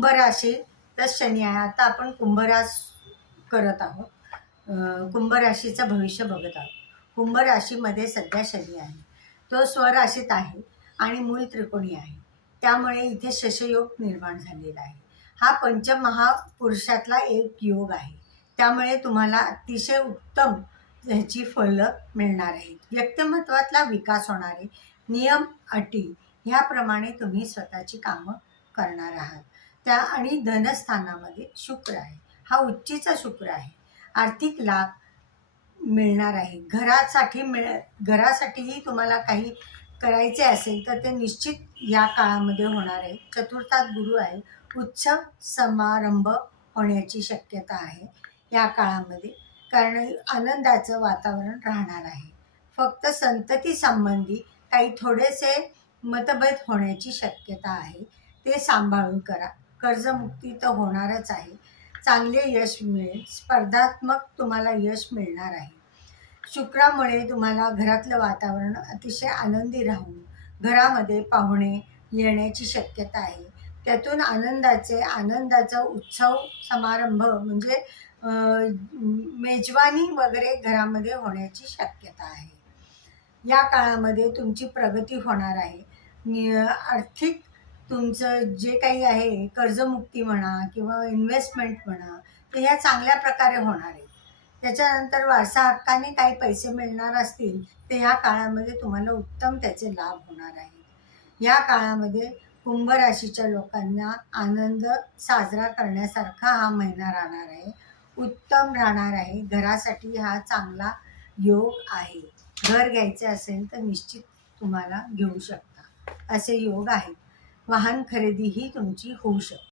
कुंभ राशी तर शनी आहे. आता आपण कुंभ करत आहोत. कुंभ राशीचं भविष्य बघत आहोत. कुंभ राशीमध्ये सध्या शनी आहे. तो स्वराशीत आहे आणि मूल त्रिकोणी आहे. त्यामुळे इथे शशयोग निर्माण झालेला आहे. हा पंचमहापुरुषातला एक योग आहे. त्यामुळे तुम्हाला अतिशय उत्तम ह्याची फळं मिळणार आहेत. व्यक्तिमत्वातला विकास होणार आहे. नियम अटी ह्याप्रमाणे तुम्ही स्वतःची कामं करणार आहात. त्या आणि धनस्थानामध्ये शुक्र आहे. हा उच्चीचा शुक्र आहे. आर्थिक लाभ मिळणार आहे. घरासाठीही तुम्हाला काही करायचे असेल तर ते निश्चित या काळामध्ये होणार आहे. चतुर्थात गुरु आहे. उत्सव समारंभ होण्याची शक्यता आहे या काळामध्ये, कारण आनंदाचं वातावरण राहणार आहे. फक्त संतती संबंधी काही थोडेसे मतभेद होण्याची शक्यता आहे. ते सांभाळून करा. कर्जमुक्ती तर होणारच आहे. चांगले यश मिळेल. स्पर्धात्मक तुम्हाला यश मिळणार आहे. शुक्रामुळे तुम्हाला घरातलं वातावरण अतिशय आनंदी राहून घरामध्ये पाहुणे येण्याची शक्यता आहे. त्यातून आनंदाचा उत्सव समारंभ म्हणजे मेजवानी वगैरे घरामध्ये होण्याची शक्यता आहे. या काळामध्ये तुमची प्रगती होणार आहे. आर्थिक तुमचं जे काही आहे, कर्जमुक्ती म्हणा किंवा इन्व्हेस्टमेंट म्हणा, तर ह्या चांगल्या प्रकारे होणार आहे. त्याच्यानंतर वारसा हक्काने काही पैसे मिळणार असतील तर ह्या काळामध्ये तुम्हाला उत्तम त्याचे लाभ होणार आहेत. या काळामध्ये कुंभ राशीच्या लोकांना आनंद साजरा करण्यासारखा हा महिना राहणार आहे. उत्तम राहणार आहे. घरासाठी हा चांगला योग आहे. घर घ्यायचे असेल तर निश्चित तुम्हाला घेऊ शकता, असे योग आहेत. वाहन खरेदी ही तुमची होऊ शकते.